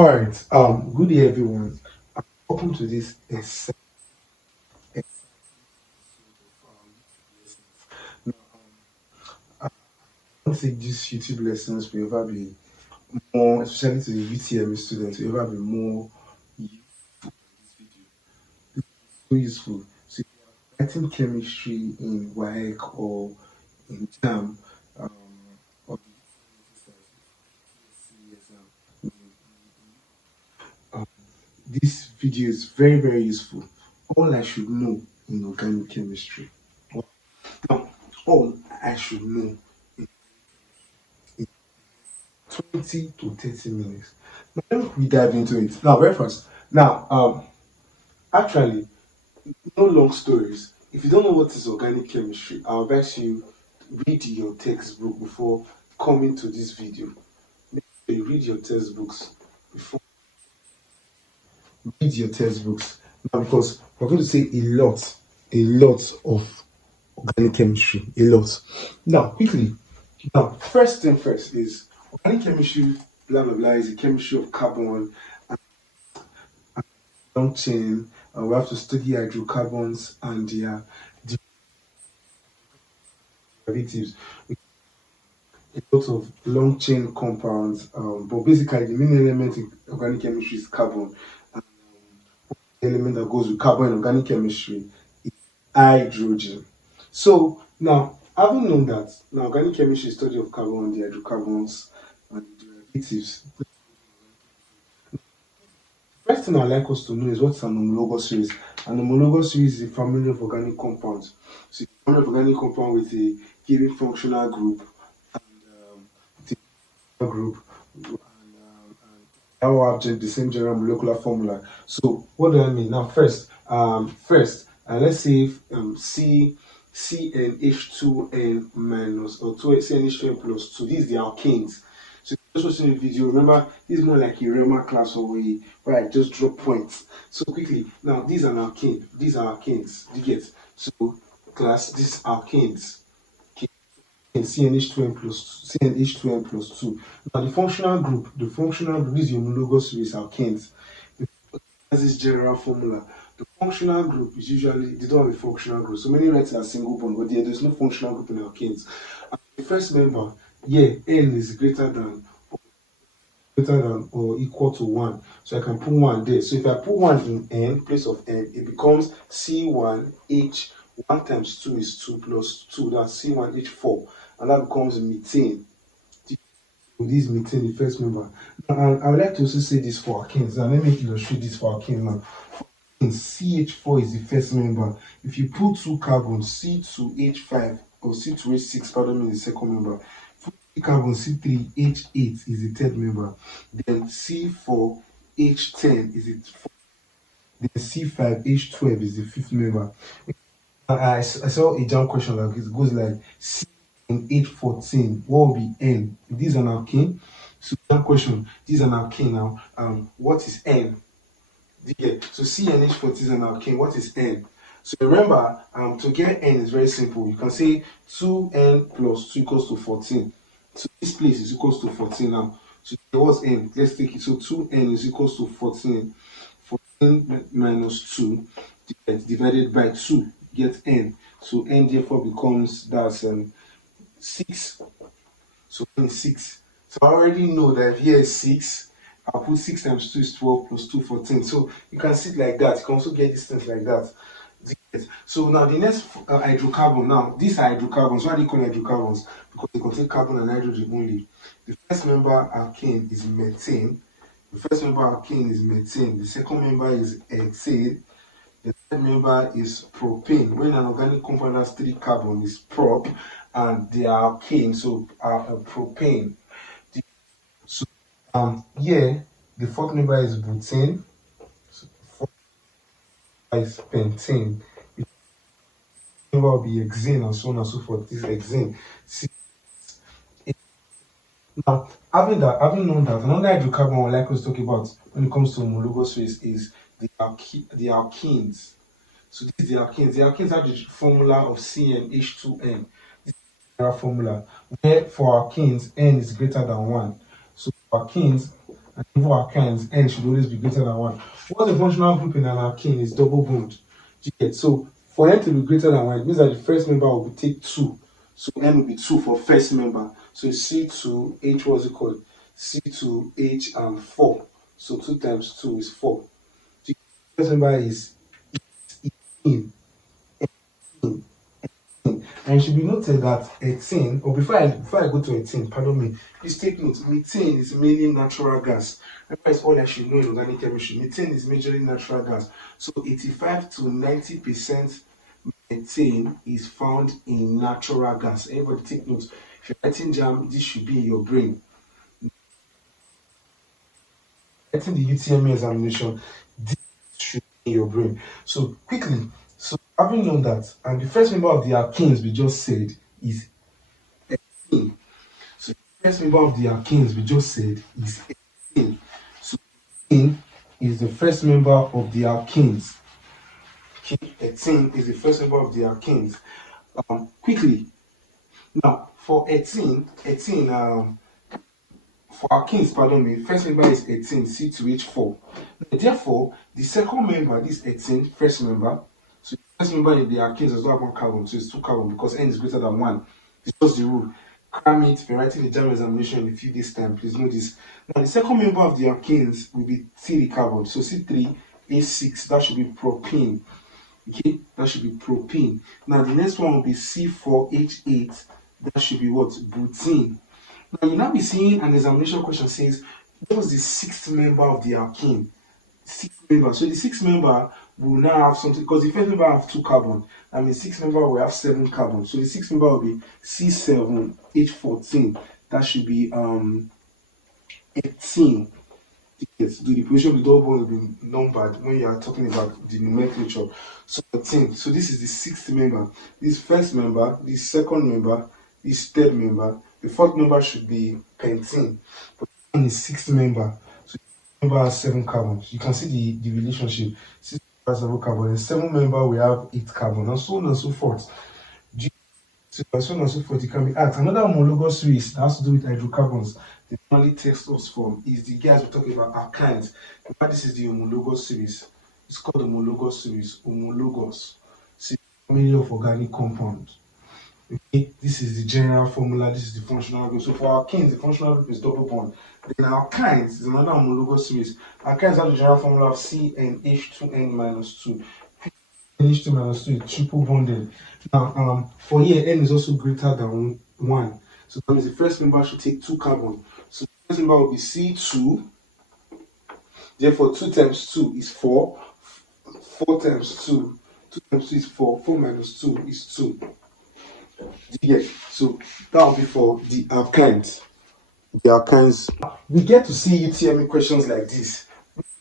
All right. Good day, everyone. Welcome to this Now, I don't think these YouTube lessons will ever be more, especially to the UTM students, will ever be more useful. This video so useful. So, if you are writing chemistry in WAEC or in JAMB, or the PSC exam, um, this video is very useful. All I should know in organic chemistry. Now, all I should know in 20 to 30 minutes. Now, let me dive into it. Now, very first. Now, actually, no long stories. If you don't know what is organic chemistry, I'll advise you read your textbook before coming to this video. Make sure you read your textbooks before read your textbooks. Now, because we're going to say a lot of organic chemistry, a lot. Now, quickly. Now, first thing first is organic chemistry, blah blah blah, is the chemistry of carbon and long chain. We have to study hydrocarbons and their derivatives. A lot of long chain compounds, but basically the main element in organic chemistry is carbon. And the element that goes with carbon in organic chemistry is hydrogen. So now, having known that, now organic chemistry is study of carbon and the hydrocarbons and the derivatives. First thing I'd like us to know is what's an homologous series. An homologous series is a family of organic compounds. So, it's a family of organic compound with a given functional group and group and that will have the same general molecular formula. So, what do I mean? Now, let's say CnH2n minus or CnH2n plus 2. These are the alkanes. So just watching the video, remember this is more like a Rema class or where I just drop points. So quickly, now these are alkanes. These are alkanes. Do you get? So class, these alkanes. CnH2n plus 2. Now the functional group, this is your homologous series alkanes. It has this general formula. The functional group is usually, they don't have a functional group. So many write a single bond, but there's no functional group in alkanes. And the first member, N is greater than or equal to 1. So I can put 1 there. So if I put 1 in N, place of N, it becomes C1H. 1 times 2 is 2 plus 2, that's C1H4. And that becomes methane. This is methane, the first member. Now, I would like to also say this for alkanes. Now, let me illustrate this for alkane now. CH4 is the first member. If you put 2 carbons, C2H5 or C2H6, pardon me, the second member. Carbon C3H8 is the third member. Then C4H10 is the fourth. Then C5H12 is the fifth member. I saw a JAMB question like this. It goes like C in H14. What will be N? This is an alkane. So JAMB question. This is an alkane now. What is N? Yeah. So C and H14 is an alkane. What is N? So remember, to get N is very simple. You can say 2N plus 2 equals to 14. So this place is equals to 14 now. So what's N? Let's take it. So 2N is equals to 14. 14 minus 2 divided by 2 get N. So N therefore becomes, that's 6. So N is 6. So I already know that here is 6. I'll put 6 times 2 is 12 plus 2, 14. So you can see it like that. You can also get distance like that. So now the next hydrocarbon. Now these are hydrocarbons. Why do you call hydrocarbons? Because they contain carbon and hydrogen only. The first member alkane is methane. The second member is ethane. The third member is propane. When an organic compound has 3 carbon, is prop, and they are alkane, so propane. So here the fourth member is butane. So fourth is pentane. The member will be hexane and so on and so forth. This is hexane. Now, having known that, another hydrocarbon I would like us to talk about when it comes to homologous series is the alkenes. So this is the alkenes. The alkenes have the formula of CnH2n. This is the formula where for alkenes n is greater than 1. So for alkenes, And for alkynes, N should always be greater than 1. What's the functional group in an alkene is double bond. You get? So for N to be greater than 1, it means that the first member will take 2. So N will be 2 for first member. So C2H, what's it called? C2H and 4. So 2 times 2 is 4. The first member is 18. And it should be noted that 18, or before I go to 18, pardon me, please take note, methane is mainly natural gas. That's all I should know in organic chemistry. Methane is majorly natural gas. So 85 to 90% methane is found in natural gas. Everybody take note. If you're writing JAMB, this should be in your brain. Writing the UTME examination, this should be in your brain. So quickly, so having known that, and the first member of the alkenes we just said is 18. So the first member of the alkenes we just said is 18. So 18 is the first member of the alkenes. 18 is the first member of the alkenes. Quickly, now for 18, for alkenes, pardon me, first member is 18, C2H4. Therefore, the second member, this 18, first member, so the first member in the alkenes does not have 1 carbon, so it's 2 carbon because N is greater than 1. It's just the rule. Cram it, if you're writing the JAMB examination in a few days' time, please know this. Now, the second member of the alkenes will be 3 carbon, so C3H6, that should be propene. Okay, that should be propene. Now, the next one will be C4H8, that should be what? Butene. Now, you'll now be seeing an examination question says, what was the 6th member of the alkene? 6th member. So the 6th member will now have something, because the first member have 2 carbon. I mean, 6th member will have 7 carbon. So the 6th member will be C7H14. That should be 18. Yes, the position of the double bond will be numbered when you are talking about the nomenclature. So 18. So this is the 6th member. This first member, this second member, this third member. The fourth member should be pentene. But in the 6th member, so the member has 7 carbons. You can see the relationship. 6 has 7 carbon. And 7 member we have 8 carbon, and so on and so forth. So on and so forth, it can be asked. Another homologous series that has to do with hydrocarbons. The normally text us from is the guys we're talking about alkynes. But this is the homologous series. It's called homologous series. Homologous series, family of organic compounds. Okay, this is the general formula. This is the functional group. So for alkenes, the functional group is double bond. Then alkynes is another homologous series. Alkynes have the general formula of CnH2n minus 2. H2 minus 2 is triple bonded. Now, for here, N is also greater than 1. So that means the first member should take 2 carbon. So the first member will be C2. Therefore, 2 times 2 is 4. 4 times 2. 2 times 2 is 4. 4 minus 2 is 2. Yeah, so that will be for the alkynes. The alkynes. We get to see UTME questions like this.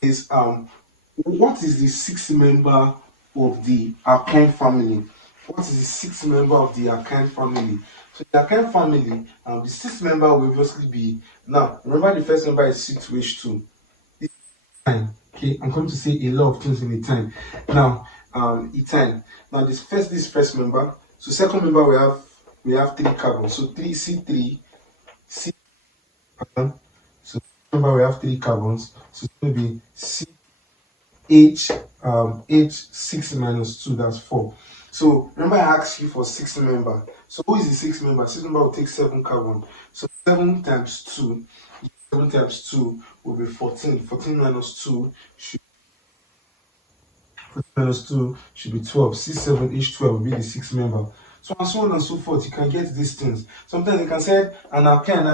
Is what is the 6th member of the alkyne family? What is the 6th member of the alkyne family? So the alkyne family, the 6th member will obviously be, now remember the first member is C2H2. This is ethyne. Okay, I'm going to say a lot of things in ethyne. Now, ethyne. Now this first member. So second member we have 3 carbons. So 3 C3 C. So remember we have 3 carbons. So it's going to be C H6 minus 2, that's 4. So remember I asked you for 6th member. So who is the 6th member? 6th member will take 7 carbon. So 7 times 2 will be 14. 14 minus 2 should be 12. C7H12 will be the 6th member. So and so on and so forth. You can get these things. Sometimes you can say an alkyne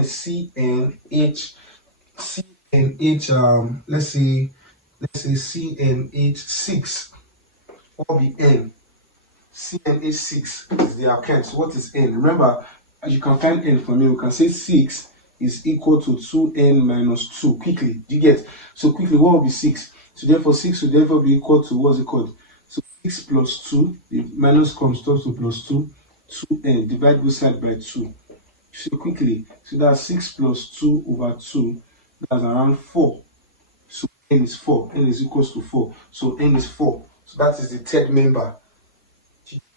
is CnH, let's say CnH6. What will be N? CnH6 is the alkyne. So what is N? Remember, as you can find N from here, we can say 6 is equal to 2N minus 2. Quickly, do you get? So quickly, what will be 6? So therefore 6 will therefore be equal to, what's it called? So 6 plus 2, the minus comes to plus 2, 2N, divide both sides by 2. So quickly, so that's 6 plus 2 over 2, that's around 4. So N is 4, N is equals to 4. So N is 4. So that is the third member.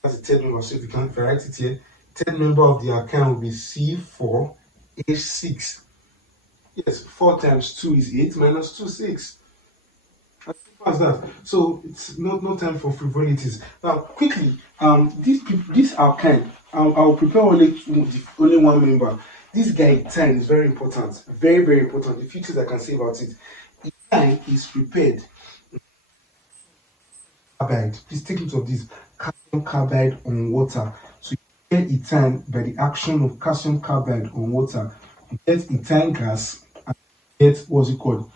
That's the third member. So if you can write it here, third member of the alkyne will be C4H6. Yes, 4 times 2 is 8 minus 2, 6. As simple as that. So it's no time for frivolities. Now, quickly, this alkyne, I'll prepare only one member. This guy, ethyne, is very important. Very, very important. The few things I can say about it. Ethyne is prepared carbide. Please take note of this. Calcium carbide on water. So you get ethyne by the action of calcium carbide on water. You get ethyne gas and you get what's it called?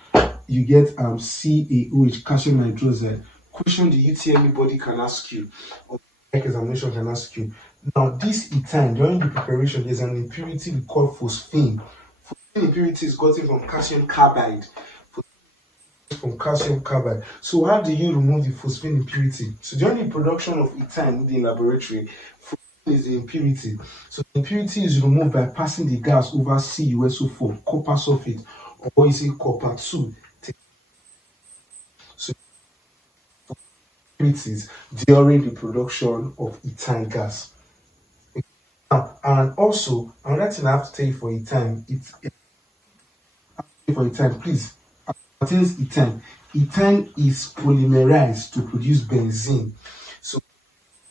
You get CaOH, calcium hydroxide. Question the UTME body can ask you, or examination can ask you. Now, this ethyne, during the preparation, there's an impurity we call phosphine. Phosphine impurity is gotten from calcium carbide. From calcium carbide. So how do you remove the phosphine impurity? So during the production of ethyne in the laboratory, phosphine is the impurity. So the impurity is removed by passing the gas over CuSO4, copper sulfate, or you say copper 2. So impurities during the production of ethyne gas. Now, and also another thing I have to tell you for ethyne, please, contains ethane. Ethane is polymerized to produce benzene. So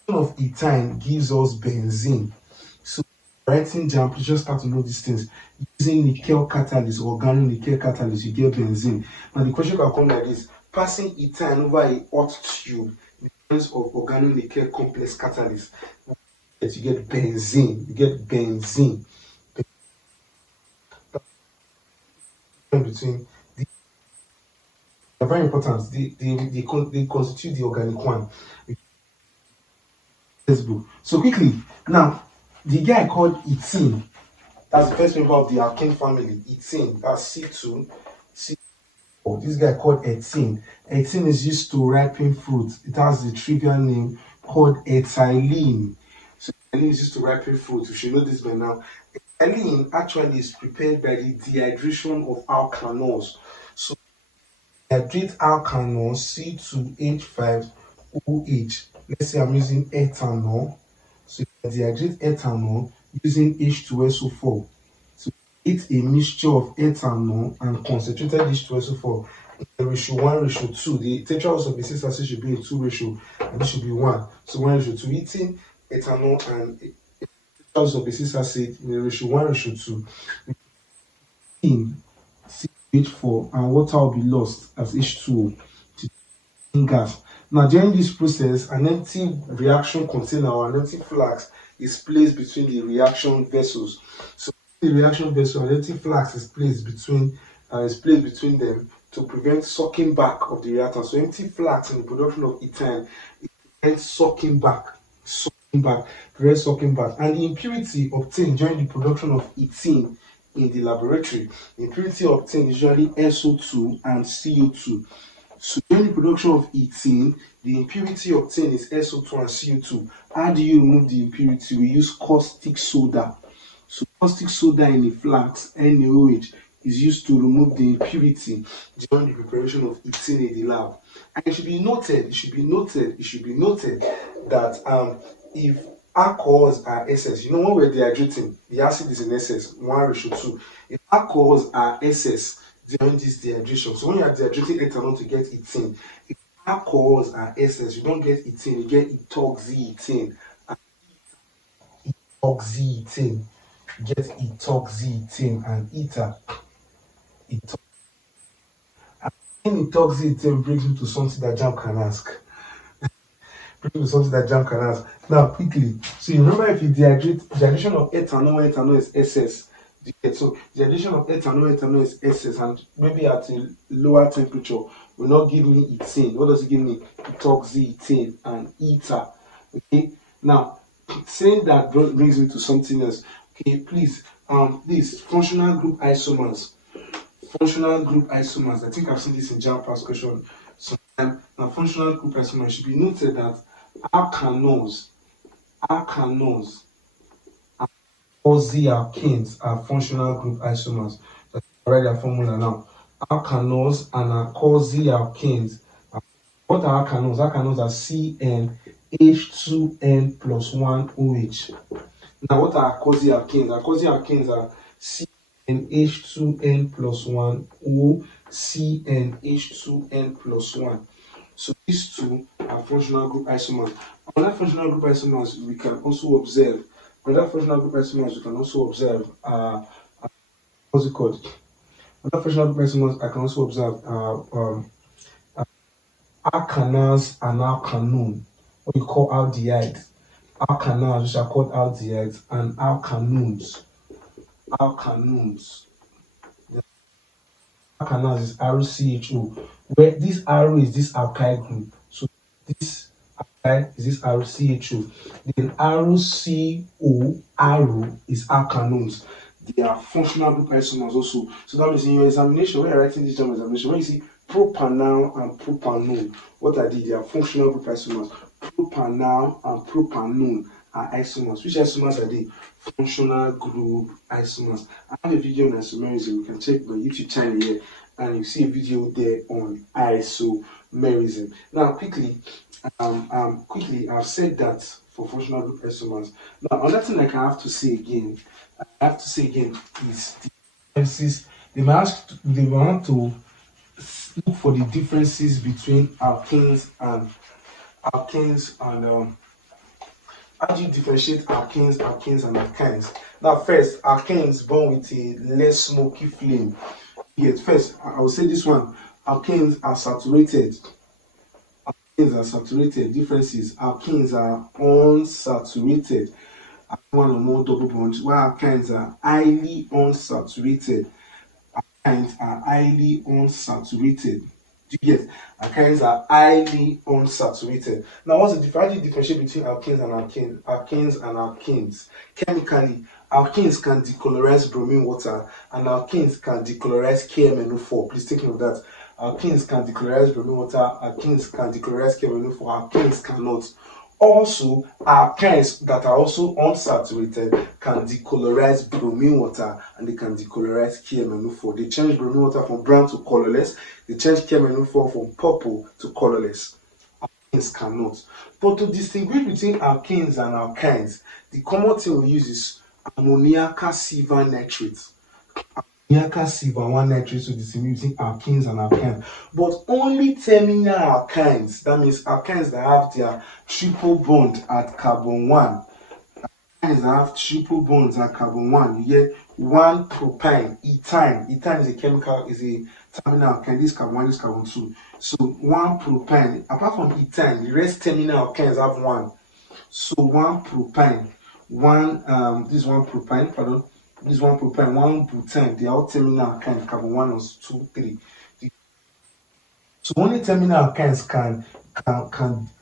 of ethane gives us benzene. So writing JAMB, you just have to know these things. Using nickel catalyst or organonickel catalyst, you get benzene. Now the question can come like this: passing ethane over a hot tube in terms of organonickel complex catalyst, you get benzene. You get benzene. Between they're very important. They constitute the organic one. So quickly, now the guy called ethene, that's the first member of the alkene family. Ethene, that's C2, C4. This guy called ethene. Ethene is used to ripen fruit. It has the trivial name called ethylene. So ethylene is used to ripen fruit. You should know this by now. Ethylene actually is prepared by the dehydration of alkanes. So dehydrate alkanol C2H5OH. Let's say I'm using ethanol. So you dehydrate ethanol using H2SO4. So it's a mixture of ethanol and concentrated H2SO4 in the ratio 1:2. The tetraoxide of basic acid should be in 2 ratio, and this should be 1. So 1:2. Eating ethanol and tetraoxide of basic acid in the ratio 1:2. In H4 and water will be lost as H2O to gas. Now, during this process, an empty reaction container or an empty flask is placed between the reaction vessels. So, the reaction vessel, an empty flask is placed between them to prevent sucking back of the reactant. So, empty flask in the production of ethane prevents sucking back, prevents sucking back, and the impurity obtained during the production of ethene in the laboratory, the impurity obtained is usually SO2 and CO2. So during the production of ethene, the impurity obtained is SO2 and CO2. How do you remove the impurity? We use caustic soda. So caustic soda in a flask, NaOH, is used to remove the impurity during the preparation of ethene in the lab. And it should be noted that if alcohols are excess, you know, when we're dehydrating, the acid is in excess, 1:2. If alcohols are excess during this dehydration, so when you are dehydrating ethanol to get ethene, if alcohols are excess, you don't get ethene, you get ethoxyethane. Ethoxyethane. You get ethoxyethane and ether. And ethoxyethane brings me to something that JAMB can ask. Now, quickly. So you remember, if you dehydrate, the addition of ethanol is excess. So the addition of ethanol is excess, and maybe at a lower temperature will not give me ethane. What does it give me? Ethoxyethane and ether. Okay. Now, saying that brings me to something else. Okay, please. This functional group isomers. I think I've seen this in JAMB past question. Now, functional group isomers should be noted that alkanes and alkenes are functional group isomers. That's write their formula now. Alkanes and alkenes. What are alkanes? Alkanes are CnH2n plus 1 OH. Now, what are alkenes? Alkenes are C H2N plus 1, O, CN, H2N plus 1. So these two are functional group isomers. Other functional group isomers we can also observe. Other functional group isomers we can also observe what's it called? Other functional group isomers I can also observe alkanes and alkanone, what you call aldehydes. Alkanes, which are called aldehydes, and alkanones. Alkanones. Alkanes is RCHO, where this R is this alkyl group. So this alkyl is this RCHO. Then RCO, R is alkanones. They are functional group isomers also. So that means in your examination, when you're writing this JAMB examination, when you see propanol and propanone, what are they? They are functional group isomers. Propanol and propanone are isomers. Which isomers are they? Functional group isomers. I have a video on isomerism. You can check my YouTube channel here, and you see a video there on isomerism. Now, quickly, I've said that for functional group isomers. Now, another thing I have to say again is the differences. They want to look for the differences between alkenes and how do you differentiate alkenes and alkynes? Now, first, alkenes born with a less smoky flame. Yet, first, I will say this one: alkenes are saturated. Alkenes are saturated. Differences: alkenes are unsaturated. One or more double bonds, while alkynes are highly unsaturated. Alkynes are highly unsaturated. Do you get? Alkynes are highly unsaturated. Now, what's the difference? How do you differentiate between alkenes and alkenes? Alkenes and alkenes. Chemically, alkenes can decolorize bromine water, and alkenes can decolorize KMNO4. Please take note of that. Alkenes can decolorize bromine water, alkenes can decolorize KMNO4, alkenes cannot. Also, alkynes that are also unsaturated can decolorize bromine water, and they can decolorize KMNO4. They change bromine water from brown to colorless. They change KMNO4 from purple to colorless. Alkenes cannot. But to distinguish between alkenes and alkynes, the common thing we use is ammoniacal silver nitrate. Ammoniacal silver 1 nitrate to distinguish between alkenes and alkynes, but only terminal alkynes. That means alkynes that have their triple bond at carbon 1. Alkynes that have triple bonds at carbon 1. You get 1 propyne, ethine. Ethine is a chemical, is a terminal alkyne. This carbon 1, this carbon 2. So 1 propyne. Apart from ethine, the rest terminal alkynes have 1. So 1 propyne, this is 1 propyne, pardon. This 1 propyne, 1 butane, they are all terminal alkynes, carbon 1 or 2, 3. So only terminal alkynes can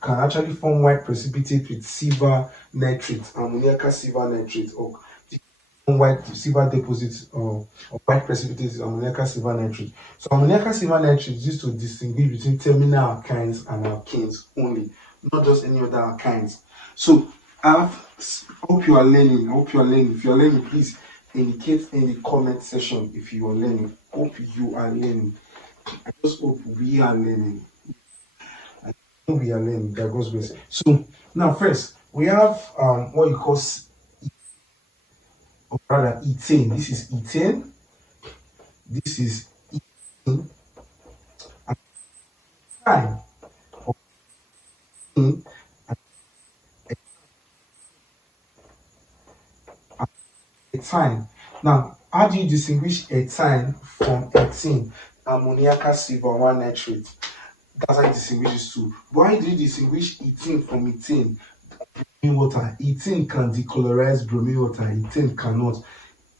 actually form white precipitate with silver nitrate, ammoniacal silver nitrate, or white silver deposits or white precipitate with ammoniacal silver nitrate. So ammoniacal silver nitrate is used to distinguish between terminal alkynes and alkenes only, not just any other alkynes. So I hope you are learning. If you are learning, please indicate in the comment section if you are learning. Hope you are learning. I just hope we are learning. I think we are learning. That goes best. So now, first we have what you call, or rather, ethane. This is ethane. This is ethane. Time of ethane. Ethine. Now, how do you distinguish ethine from ethene? Ammoniacal silver 1 nitrate. That's how you distinguish these two. Why do you distinguish ethene from ethane? Bromine water. Ethene can decolorize bromine water. Ethane cannot.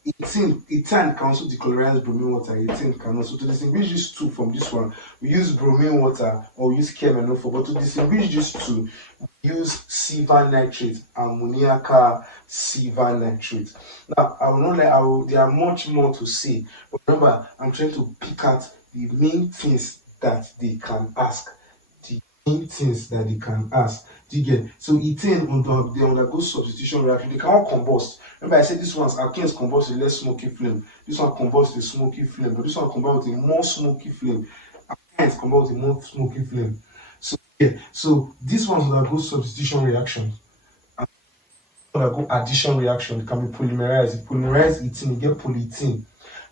Ethane can also decolorize bromine water. Ethane cannot. So to distinguish these two from this one, we use bromine water or use KMNO4. But to distinguish these two, we use silver nitrate, ammoniacal silver nitrate. Now, I will not lie, there are much more to say. But remember, I'm trying to pick out the main things that they can ask. The main things that they can ask. Do you get? So ethane, they undergo substitution reaction. They cannot combust. Remember, I said this one's alkenes combust with less smoky flame. This one combusts with a smoky flame, but this one combusts with a more smoky flame. Alkenes combust with a more smoky flame. So yeah, so this one's undergo substitution reaction. Undergo addition reaction. It can be polymerized. You polymerize ethene, you get polyethene.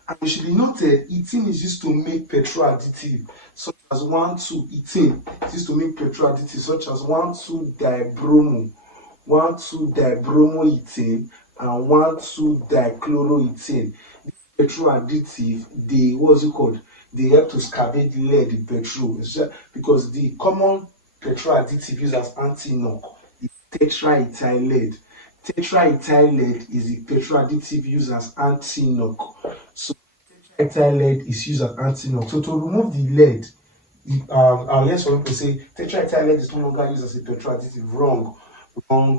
And it should be noted, ethene is used to make petrol additive such as 1,2-ethene. It's used to make petrol additive such as 1,2-dibromo, 1,2-dibromoethane, and 1,2-dichloroethane. This petrol additive, they what's it called? They help to scavenge lead in petrol. Because the common petrol additive used as anti-knock is tetraethyl lead. Tetraethyl lead is the petrol additive used as anti-knock. So tetraethyl lead is used as anti-knock. So to remove the lead, I'll hear some people say tetraethyl lead is no longer used as a petrol additive. Wrong,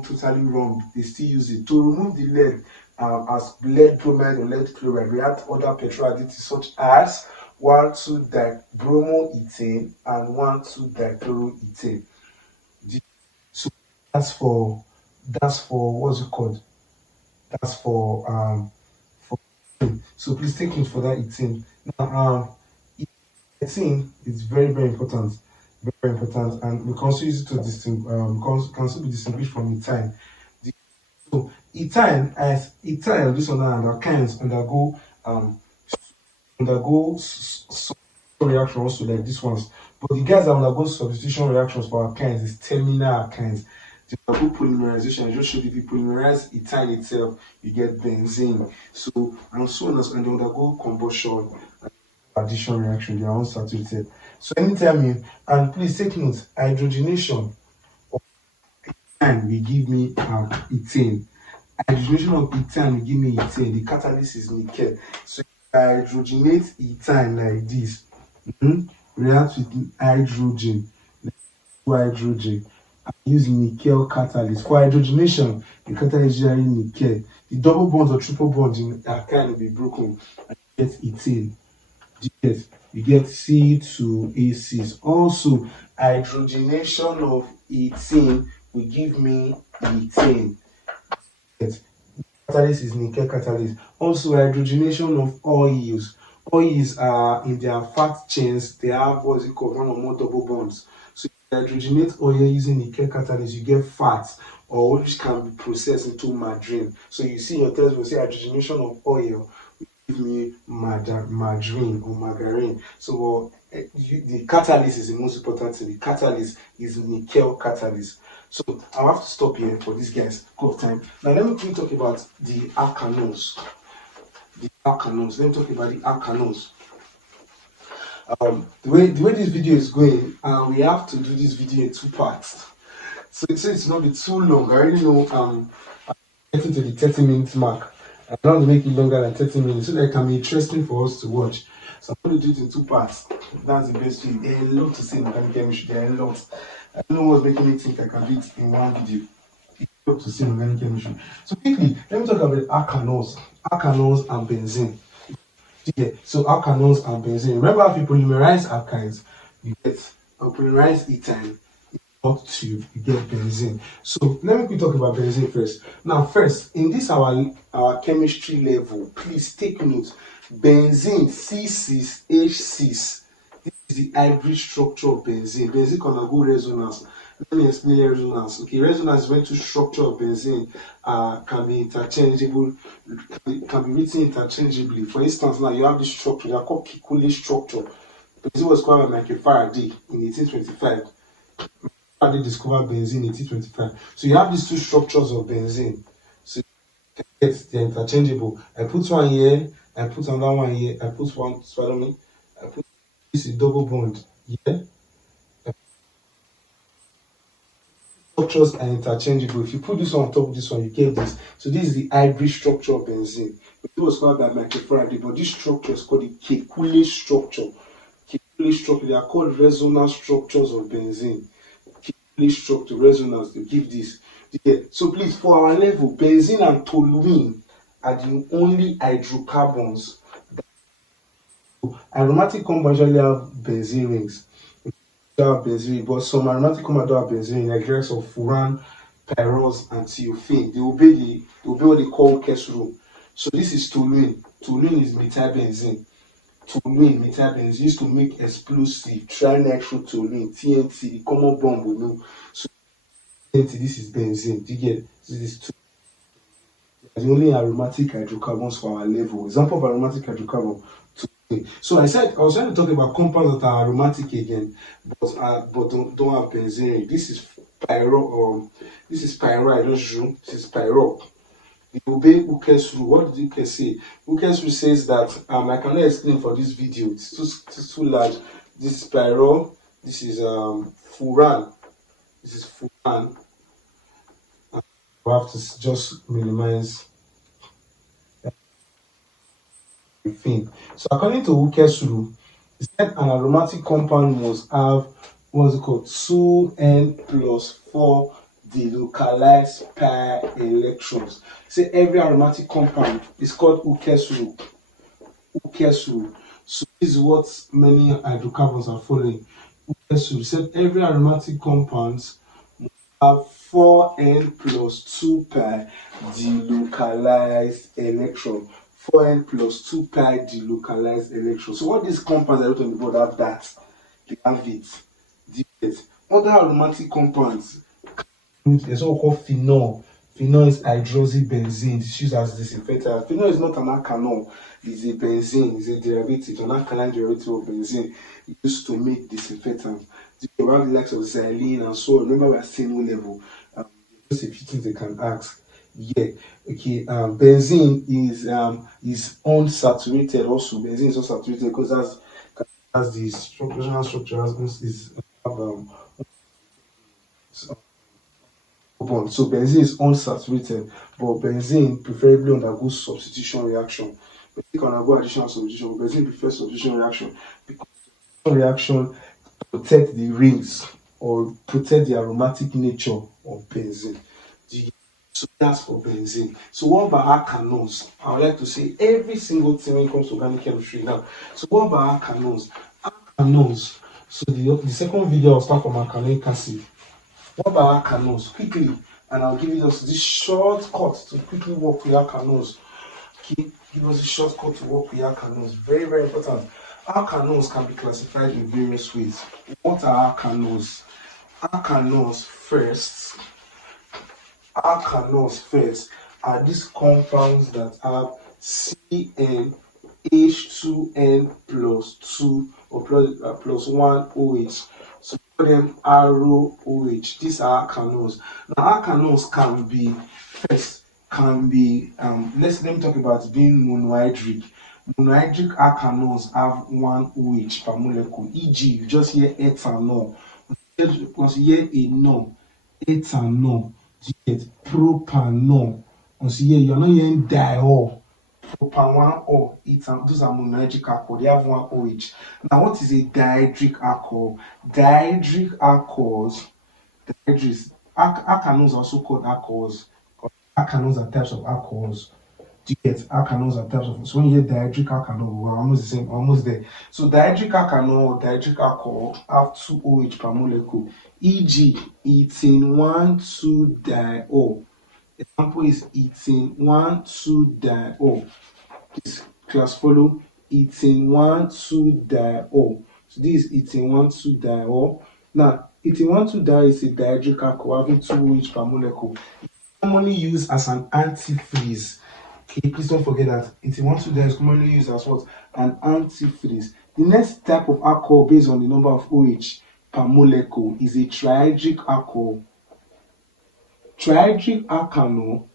totally wrong. They still use it to remove the lead. As lead bromide or lead chloride, we add other petrol additives such as 1,2-dibromoethane and 1,2-dichloroethane. So that's for what's it called? That's for. So please take note for that ethane. Now ethane is very very important, very important, and we can also use it to can also be distinguished from ethyne. So ethyne, as ethyne, this one and alkanes undergo reaction also like this ones. But the guys that undergo substitution reactions for alkynes is terminal alkynes. The undergo polymerization. I just showed if you polymerize ethyne itself, you get benzene. So and so on, and they undergo combustion, addition reaction, they are unsaturated. So anytime and please take note, hydrogenation of ethane will give me ethane. Hydrogenation of ethane will give me ethane. The catalyst is nickel. So hydrogenate ethane like this, react with hydrogen, hydrogen, and use nickel catalyst. For hydrogenation, the catalyst is usually nickel. The double bonds or triple bonds in alkyne will be broken, and you get ethane. You get C2H6. Also, hydrogenation of ethane will give me ethane. Catalyst is nickel catalyst. Also, hydrogenation of oils. Oils are in their fat chains, they have what's it called, one or more double bonds. So if you hydrogenate oil using nickel catalyst, you get fats, or which can be processed into margarine. So you see your test will say hydrogenation of oil will give me margarine or margarine. So the catalyst is the most important thing. The catalyst is nickel catalyst. So I'll have to stop here for this guys. Cut time. Now let me quickly talk about the alkanes. Let me talk about the alkanes. The way this video is going, we have to do this video in 2 parts. So it's not be too long. I already know getting to the 30-minute mark. I don't want to make it longer than 30 minutes so that it can be interesting for us to watch. So I'm going to do it in 2 parts. That's the best way. There are a lot to say in organic chemistry. There are a lot. I don't know what's making me think I can do it in one video. To see organic chemistry. So quickly, let me talk about alkanes and benzene. Yeah, so alkanes and benzene. Remember, if you polymerize alkynes, you get polymerize ethane, you get benzene. So let me quickly talk about benzene first. Now, first in this our chemistry level, please take note. Benzene C6H6. This is the hybrid structure of benzene. Benzene can undergo resonance. Let me explain resonance. Okay, resonance is when 2 structures of benzene can be interchangeable, can be written interchangeably. For instance, now you have this structure, they are called Kikulle structure. Benzene was discovered by Michael Faraday in 1825. Faraday discovered benzene in 1825. So you have these 2 structures of benzene. So they're interchangeable. I put one here, I put another one here, I put one, follow me. I put this is double bond here. Structures are interchangeable. If you put this one on top of this one, you get this. So this is the hybrid structure of benzene. It was called by Michael Faraday, but this structure is called the Kikulle structure. Kikulle structure, they are called resonance structures of benzene. Kikulle structure, resonance, they give this. Yeah. So please, for our level, benzene and toluene are the only hydrocarbons. Aromatic compounds usually have benzene rings. Benzene, but some aromatic compounds don't have benzene, like the likes of furan, pyrrose, and thiophene. They obey what they call Kess rule. So this is toluene. Toluene is methylbenzene. Toluene, methylbenzene used to make explosive trinitro-toluene, TNT, the common bomb we know. So TNT, this is benzene. Do you get it? So this is the only aromatic hydrocarbons for our level. Example of aromatic hydrocarbon. So I was trying to talk about compounds that are aromatic again, but don't have benzene. This is pyro. This is pyro. I don't know. This is pyro. You obey Uke's rule. What did Uke say? Uke's rule says that I cannot explain for this video. It's too large. This is pyro. This is furan. This is furan. We have to just minimize the thing. So according to Uke's rule, it said an aromatic compound must have what's it called 2n plus 4 delocalized pi electrons. Say every aromatic compound is called Uke's rule. Uke's rule. So this is what many hydrocarbons are following. Uke's rule said every aromatic compound have 4n plus 2 pi delocalized electron. 4n plus 2 pi delocalized electron. So what these compounds I wrote on the board have that. They have it. Other aromatic compounds, there's what called phenol. Phenol is hydroxybenzene. It's used as disinfectant. Phenol is not an alkanol. It's a benzene. It's a derivative, an alkaline derivative of benzene used to make disinfectant. You have the likes of xylene and so on. Remember, we're saying O level. Just a few things they can ask. Yeah, okay. Benzene is unsaturated also. Benzene is unsaturated because that's the structural structure is so benzene is unsaturated, but benzene preferably undergoes substitution reaction. But it can undergo additional substitution, but benzene prefers substitution reaction because substitution reaction protect the rings or protect the aromatic nature of benzene. So that's for benzene. So what about alkanes? I would like to say every single thing when it comes to organic chemistry now. So what about alkanes? Alkanes. So the second video I'll start from alkalic acid. What about alkanes? Quickly, and I'll give you just this shortcut to quickly work with alkanes. Okay, give us a shortcut to work with alkanes. Very, very important. Alkanes can be classified in various ways. What are alkanes? Alkanes first are these compounds that have CN H2N plus 2 or plus 1 OH. So call them ROOH. These are alkanes. Now alkanes let me talk about being monohydric. Monohydric alkanes have 1 OH per molecule. E.g., you just hear ethanol. Once you hear ethanol, you get propanol. Once you hear, you're not hearing diol. Propan 1 those are monohydric alcohol. They have 1 OH. Now, what is a dihydric alcohol? Dihydric alcohols, alkanes are also called alcohols. Alkanes are types of alcohols. Do you get alkanes are types of? So when you hear dihydric alcohol, we're almost the same, almost there. So dihydric alcohol or dihydric alcohol have 2 OH per molecule. E.g., ethene 1,2-diol. Example is ethene 1,2-diol. This class follow ethene 1,2-diol. So this is ethene 1,2-diol. Now, ethene 1,2-diol is a dihydric alcohol having 2 OH per molecule. It's commonly used as an antifreeze. Okay, please don't forget that ethene 1,2-diol is commonly used as what? An antifreeze. The next type of alcohol based on the number of OH per molecule is a trihydric alcohol. Trihydric alcohol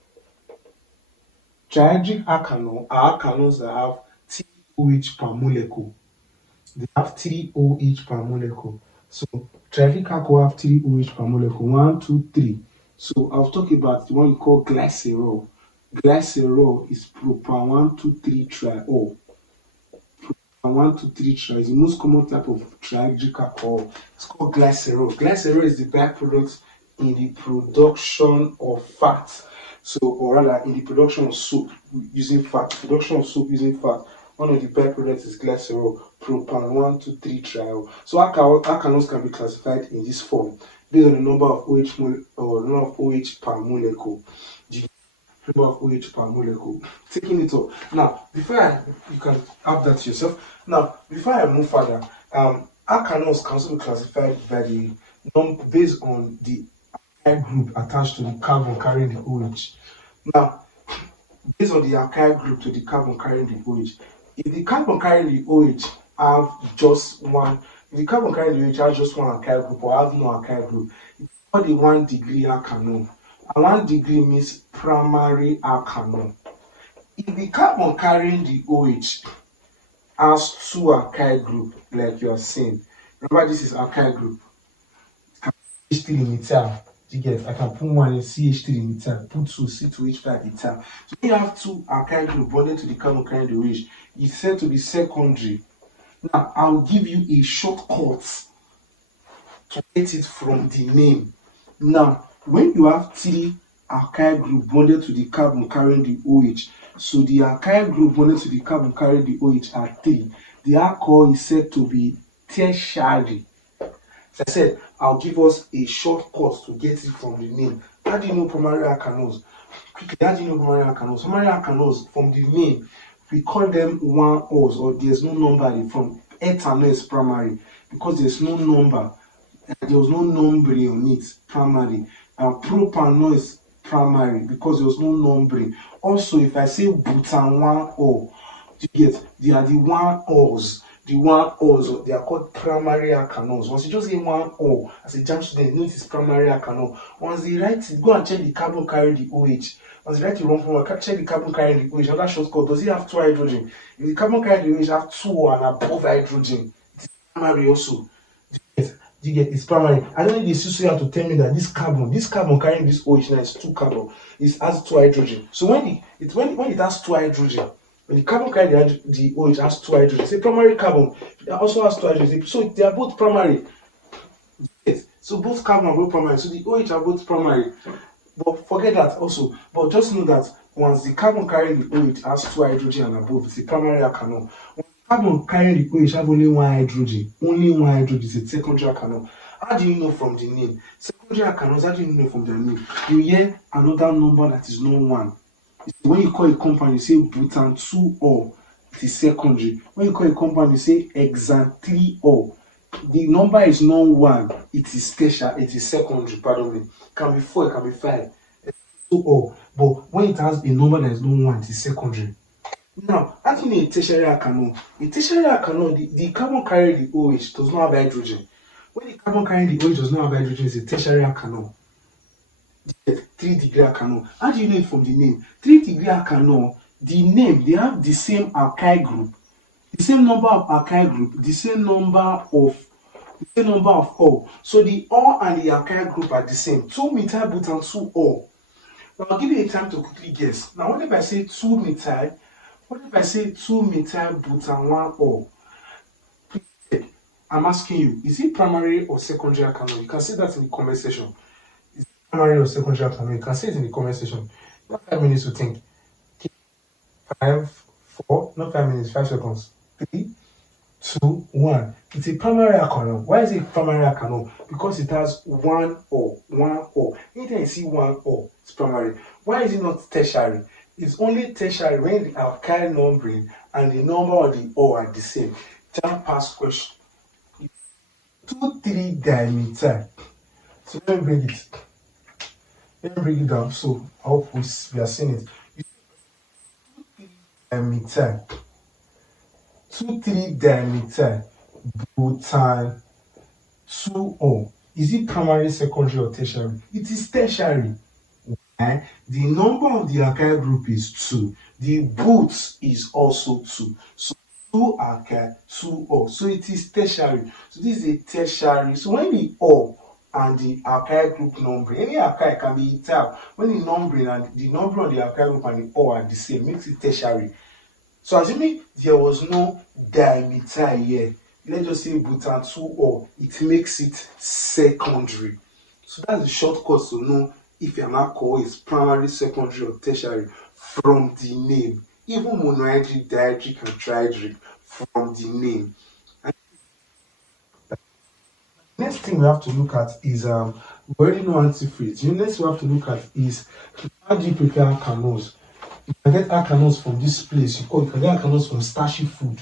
are alkanols that have 3 OH per molecule. They have 3 OH per molecule. So trihydric alcohol have 3 OH per molecule. 1, 2, 3. So I'll talk about the one you call glycerol. Glycerol is propan 1,2,3-triol. Propan 1,2,3-triol is the most common type of trihydric alcohol. It's called glycerol. Glycerol is the byproduct in the production of fat. So, or rather, in the production of soap using fat. Production of soap using fat. One of the byproducts is glycerol, propan 1,2,3-triol. So alkanols can be classified in this form based on the number of OH per molecule. Number of OH per molecule. Taking it up. Now, you can add that to yourself. Now, before I move further, alkanols can also be classified by based on the group attached to the carbon carrying the OH. Now, based on the alkyl group to the carbon carrying the OH. If the carbon carrying the OH have just one, if the carbon carrying the OH has just one alkyl group or have no alkyl group, it's called a 1 degree alkanol. And 1 degree means primary alkanol. If the carbon carrying the OH has 2 alkyl group, like you are saying, remember this is alkyl group. CH3 methyl. You get, I can put one in CH3 methyl, put 2 C2H5 ethyl. So when you have 2 alkyl group bonded to the carbon carrying the OH, it's said to be secondary. Now I'll give you a shortcut to get it from the name. Now, when you have 3 alkyl group bonded to the carbon carrying the OH, so the alkyl group bonded to the carbon carrying the OH are 3, the alcohol is said to be tertiary. As I said, I'll give us a shortcut to get it from the name. How do you know primary alkanols? Quickly, how do you know primary alkanols? Primary alkanols, from the name, we call them 1-ors, or there's no number from ethanol is primary because there's no number. There was no numbering on it, primary. And propanol is primary because there was no numbering. Also, if I say butan 1-or, you get, they are the 1-ors. The 1-ors, they are called primary alkanols. Once you just say 1-or, as a JAMB student, you know it is primary alkanol. Once they write it, go and check the carbon carrying the OH. Once they write it wrong formula, check the carbon carrying the OH. Another shortcut, does it have 2 hydrogen? If the carbon carrying the OH have 2 and above hydrogen, it is primary also. You get it's primary. I don't need the CC to tell me that this carbon carrying this OH now is 2 carbon. It has 2 hydrogen. So when it has 2 hydrogen, when the carbon carrying the OH has 2 hydrogen, it's a primary carbon. It also has 2 hydrogen. So they are both primary. Yes. So both carbon are both primary. So the OH are both primary. But forget that also. But just know that once the carbon carrying the OH has 2 hydrogen and above, it's a primary alkanol. Carbon carrying the OH have only 1 hydrogen. Only 1 hydrogen is a secondary alkanol. How do you know from the name? Secondary alkanols, how do you know from their name? You hear another number that is not 1. When you call a compound, you say butan 2-or. It is secondary. When you call a compound, you say hexane 3-or. The number is not 1. It is tertiary. It is secondary. Pardon me. It can be 4. It can be 5. 2-or. But when it has a number that is not 1, it is secondary. Now, how do you know a tertiary alkanol? A tertiary alkanol, the carbon carrying the OH does not have hydrogen. When the carbon carrying the OH does not have hydrogen, it's a tertiary alkanol. 3 degree alkanol. How do you know it from the name? 3 degree alkanol, the name, they have the same alkyl group, the same number of alkyl group, the same number of O. So the O and the alkyl group are the same. 2-methyl butan 2-or. Now I'll give you a time to quickly guess. Now what if I say 2-methyl? What if I say 2-methyl butan 1-or? I'm asking you, is it primary or secondary alkanol? You can say that in the comment section. Is it primary or secondary alkanol? You can say it in the comment section. You have 5 minutes to think. 5, 4, not 5 minutes, 5 seconds. 3, 2, 1. It's a primary alkanol. Why is it primary alkanol? Because it has 1-or. Anytime you see 1-or, it's primary. Why is it not tertiary? It's only tertiary when the alkyl numbering and the number of the O are the same. Time pass question. 2,3-dimethyl. So let me bring it down. So I hope we are seeing it. 2,3-dimethyl. 2,3-dimethyl butan 2-or. Is it primary, secondary, or tertiary? It is tertiary. The number of the alkyl group is 2. The but is also 2. So 2 alkyl, 2-or. So it is tertiary. So this is a tertiary. So when the O and the alkyl group numbering, any alkyl can be ethyl. When the numbering and the number of the alkyl group and the O are the same, makes it tertiary. So assuming there was no dimethyl here, let's just say butan 2-or, it makes it secondary. So that's the shortcut to know if your alcohol is primary, secondary, or tertiary from the name. Even monohydric, dihydric, and trihydric from the name. And next thing we have to look at is we already know antifreeze. The next we have to look at is how do you prepare alkanols? You can get alkanols from this place. You can get alkanols from starchy food.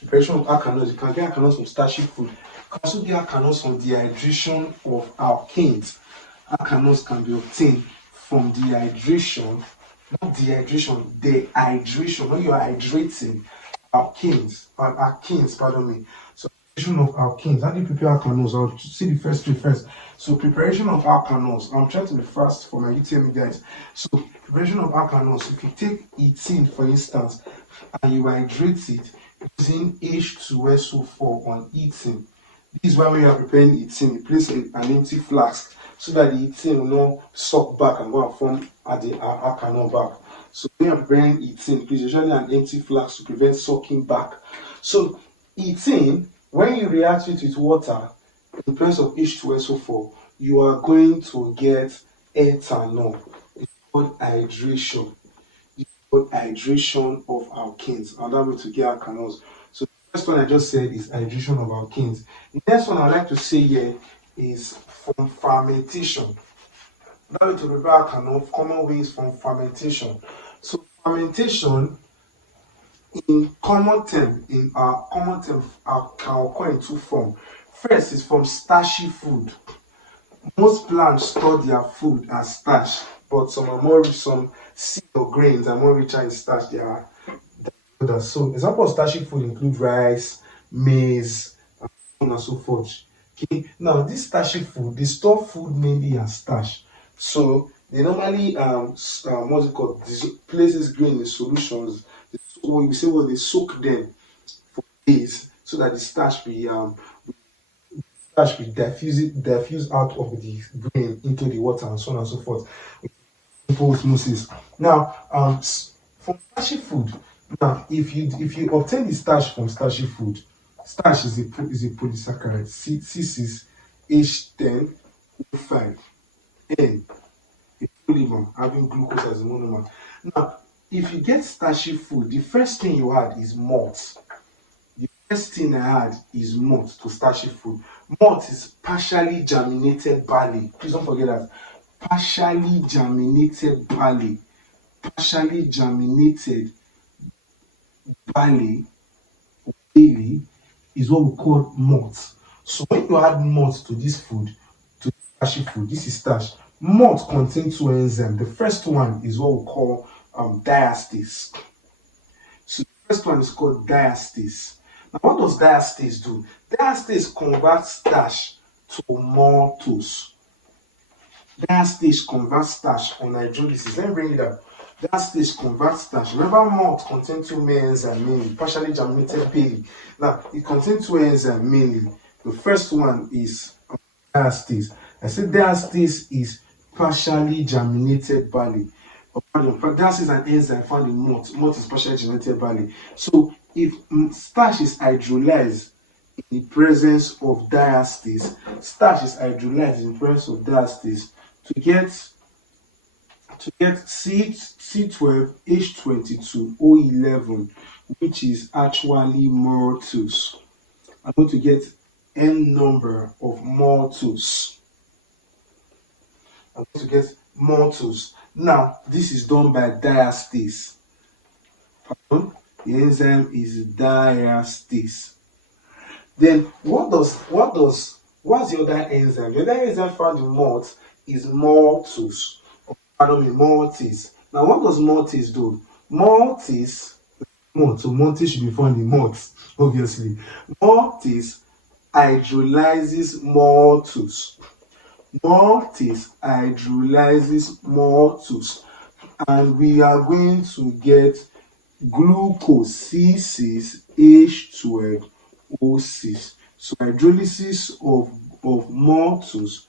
Preparation of alkanols, you can get alkanols from starchy food. You can also get alkanols from dehydration of alkanes. Alkanols can be obtained from dehydration not dehydration, dehydration. When you are hydrating alkenes, pardon me. So preparation of alkenes. How do you prepare alkanols? I'll see the first two first. So preparation of alkanols. I'm trying to be fast for my UTME guys. So preparation of alkanols. If you take ethene, for instance, and you hydrate it using H2SO4 on ethene. This is why when you are preparing ethene, you place an empty flask so that the ethene will not suck back and go and form at the alkanol back. So when you are preparing ethene, please usually an empty flask to prevent sucking back. So ethene, when you react it with water in presence of H2SO4, you are going to get ethanol. It's called hydration. Hydration of alkenes. Another way to get alkanols. So the first one I just said is hydration of alkenes. The next one I'd like to say here is from fermentation. Another way to prepare alkanol, common ways from fermentation. So fermentation in our common term can occur in two forms. First is from starchy food. Most plants store their food as starch, but some seed or grains are more richer in starch than others. So example of starchy food include rice, maize, and so on and so forth. Okay. Now this starchy food, they store food mainly as starch. So they normally what's it called? Place this grain in solutions. We say they soak them for days so that the starch be diffuse out of the grain into the water and so on and so forth. Simple osmosis. Now, from starchy food, now if you obtain the starch from starchy food, starch is a polysaccharide. This is H10O5 N, a polymer having glucose as a monomer. Now, if you get starchy food, the first thing you add is malt. The first thing I add is malt to starchy food. Malt is partially germinated barley. Please don't forget that. Partially germinated barley. Partially germinated barley is what we call malt. So when you add malt to this food, to starchy food, this is starch. Malt contains two enzymes. The first one is what we call diastase. So the first one is called diastase. Now, what does diastase do? Diastase converts starch to maltose. Diastase converts starch on hydrolysis. Let me bring it up. Diastase converts starch. Remember, malt contains two main enzymes mainly, partially germinated barley. Now, it contains two enzymes mainly. The first one is diastase. I said diastase is partially germinated barley. Diastase is an enzyme found in malt. Malt is partially germinated barley. So, if starch is hydrolyzed in the presence of diastase, starch is hydrolyzed in the presence of diastase to get C12H22O11, which is actually maltose. I'm going to get n number of maltose. I'm going to get maltose. Now, this is done by diastase. Pardon? The enzyme is diastase. Then what's the other enzyme? The other enzyme found in malt is maltose. Maltase. Now what does maltase do? Maltase should be found in malt, obviously. Maltase hydrolyzes maltose. Maltase hydrolyzes maltose. And we are going to get glucose C6H12O6. So hydrolysis of maltose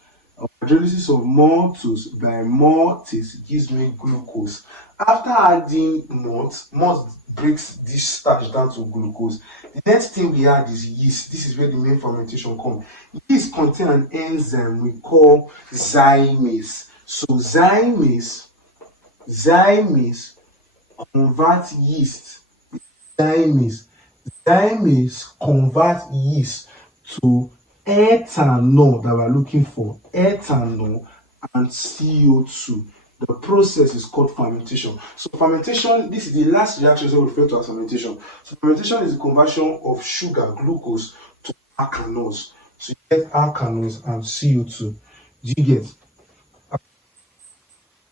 by maltase gives me glucose. After adding malt breaks this starch down to glucose. The next thing we add is yeast. This is where the main fermentation comes. Yeast contains an enzyme we call zymase. So zymase converts yeast. Zymase converts yeast to ethanol that we're looking for. Ethanol and CO2. The process is called fermentation. So fermentation, this is the last reaction we refer to as fermentation. So fermentation is the conversion of sugar, glucose, to alkanols. So you get alkanols and CO2. Do you get?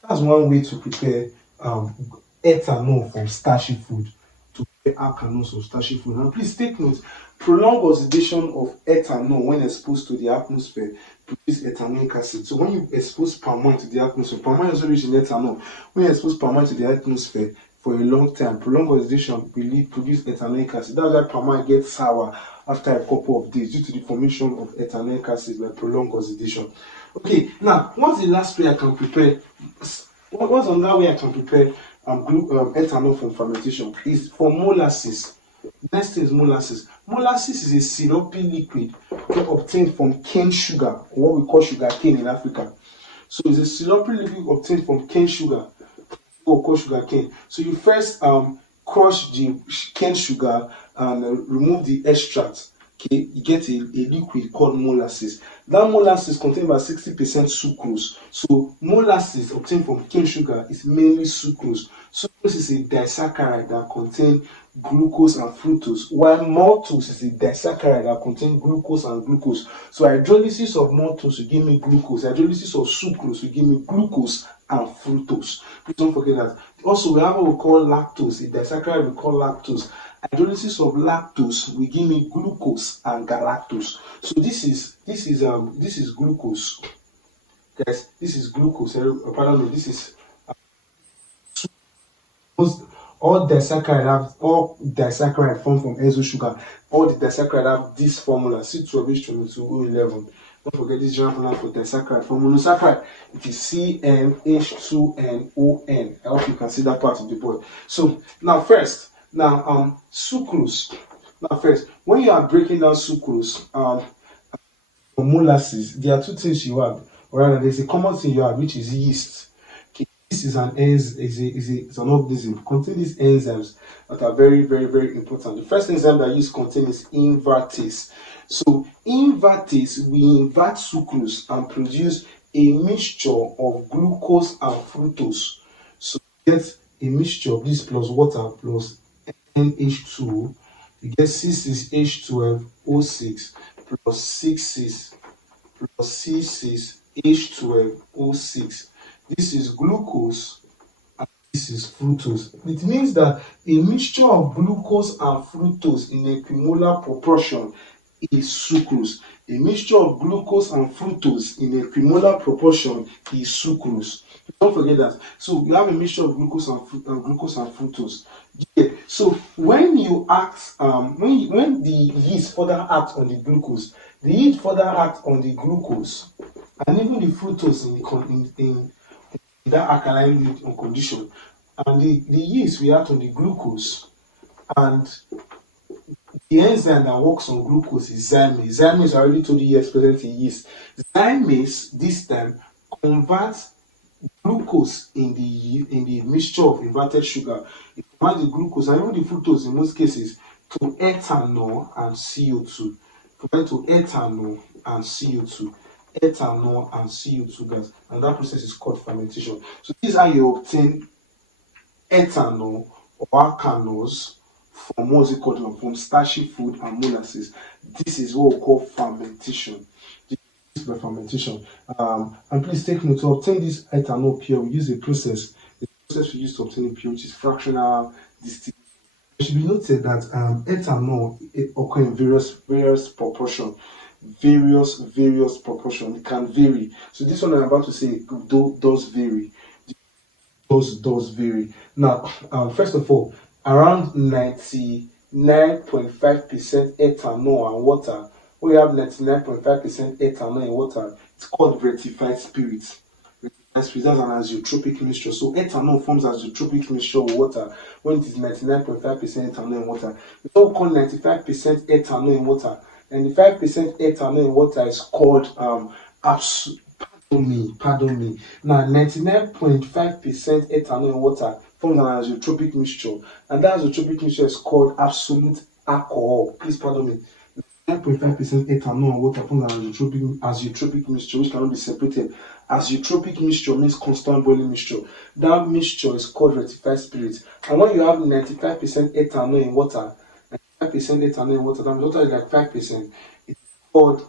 That's one way to prepare um, ethanol from starchy food to get alkanones from starchy food. And please take note, prolonged oxidation of ethanol when exposed to the atmosphere produce ethanoic acid. So when you expose palm oil to the atmosphere, palm oil is rich in ethanol. When you expose palm oil to the atmosphere for a long time, prolonged oxidation will produce ethanoic acid. That's why palm oil gets sour after a couple of days due to the formation of ethanoic acid by prolonged oxidation. Okay, now what's the last way I can prepare? What's another way I can prepare ethanol from fermentation? Is for molasses. Next thing is molasses. Molasses is a syrupy liquid obtained from cane sugar, or what we call sugar cane in Africa. So it's a syrupy liquid obtained from cane sugar, or called sugar cane. So you first crush the cane sugar and remove the extract. Okay, you get a liquid called molasses. That molasses contains about 60% sucrose. So molasses obtained from cane sugar is mainly sucrose. Sucrose is a disaccharide that contains glucose and fructose, while maltose is a disaccharide that contains glucose and glucose. So hydrolysis of maltose will give me glucose, hydrolysis of sucrose will give me glucose and fructose. Please don't forget that. Also, we have what we call lactose, a disaccharide we call lactose. Hydrolysis of lactose will give me glucose and galactose. So this is glucose. Guys, this is glucose. Pardon me, this is all disaccharide formed from azo sugar. All the disaccharide have this formula C12H22O11. Don't forget this general formula for disaccharide. For monosaccharide, it is CmH2NON. I hope you can see that part of the board. So now sucrose. Now first, when you are breaking down sucrose for molasses, there are two things you have. Or rather, there's a common thing you have, which is yeast. Okay. This is an organism. It contains these enzymes that are very, very, very important. The first enzyme that yeast contains is invertase. So invertase will invert sucrose and produce a mixture of glucose and fructose. So you get a mixture of this plus water plus NH2. You get C6H12O6 plus 6 plus C6H12O6. This is glucose and this is fructose. It means that a mixture of glucose and fructose in equimolar proportion is sucrose. A mixture of glucose and fructose in equimolar proportion is sucrose. Don't forget that. So you have a mixture of glucose and fructose. Yeah. So when you act, when the yeast further acts on the glucose, the yeast further acts on the glucose and even the fructose in that alkaline condition, and the yeast will act on the glucose, and the enzyme that works on glucose is zymase. Zymase, I already told you, is present in yeast. Zymase this time converts glucose in the mixture of inverted sugar. It converts the glucose and even the fructose in most cases to ethanol and CO2. Convert to ethanol and CO2. Ethanol and CO2 gas, and that process is called fermentation. So this is how you obtain ethanol or alkanes from what's it called, from starchy food and molasses. This is what we call fermentation. This is by fermentation. And please take note, to obtain this ethanol pure, we use a process. The process we use to obtain it pure, which is fractional distillation. It should be noted that ethanol occurs in various proportions. Various proportion. It can vary. So this one I'm about to say does vary. Does vary. Now, first of all, around 99.5% ethanol and water. When you have 99.5% ethanol and water, it's called rectified spirit. Rectified spirit, that's an azeotropic mixture. So ethanol forms azeotropic mixture with water when it is 99.5% ethanol and water. We don't call 95% ethanol and water. 95% ethanol in water is called pardon me. Now 99.5% ethanol in water forms an azeotropic mixture, and that azeotropic mixture is called absolute alcohol. Please pardon me. 9.5% ethanol in water forms an azeotropic mixture which cannot be separated. Azeotropic mixture means constant boiling mixture. That mixture is called rectified spirit. And when you have 95% ethanol in water, 5% ethanol in water, that water is like 5%. It's called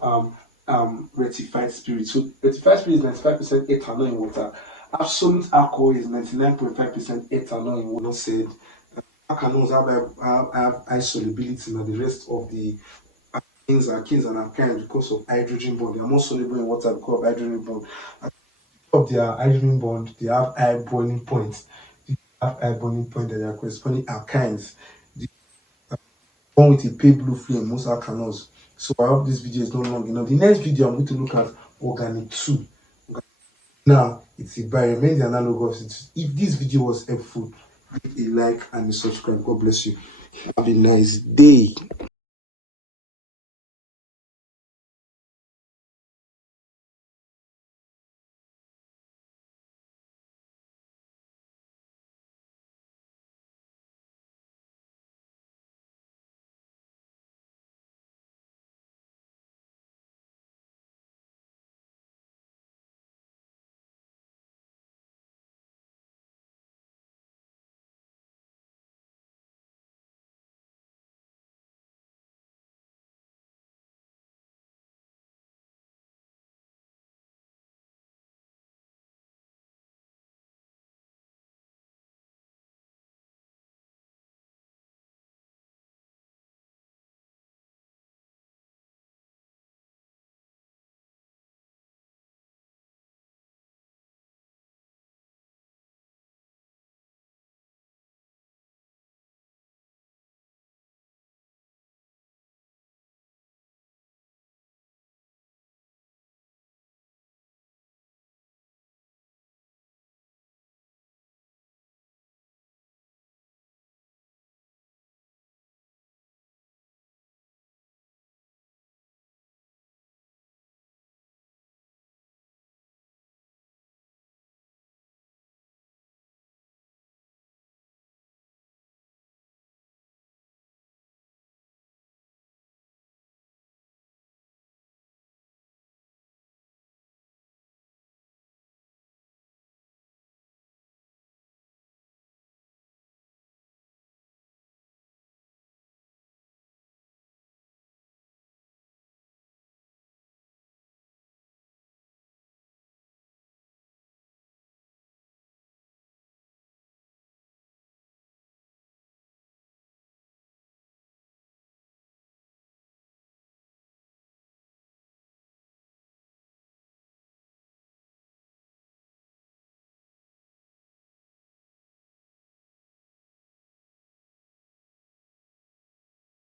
rectified spirit. So rectified spirit is 95% ethanol in water, Absolute alcohol is 99.5% ethanol in what I said. Alkanones have high solubility now. The rest of the alkenes and alkynes because of hydrogen bond. They are more soluble in water because of hydrogen bond. Of their hydrogen bond, they have high boiling points. They have high boiling point that they are corresponding alkynes. The one with a pale blue flame, most alkanols. So I hope this video is not long enough. The next video I'm going to look at organic 2. Now it's a bio remain the analog of it. If this video was helpful, leave a like and a subscribe. God bless you. Have a nice day.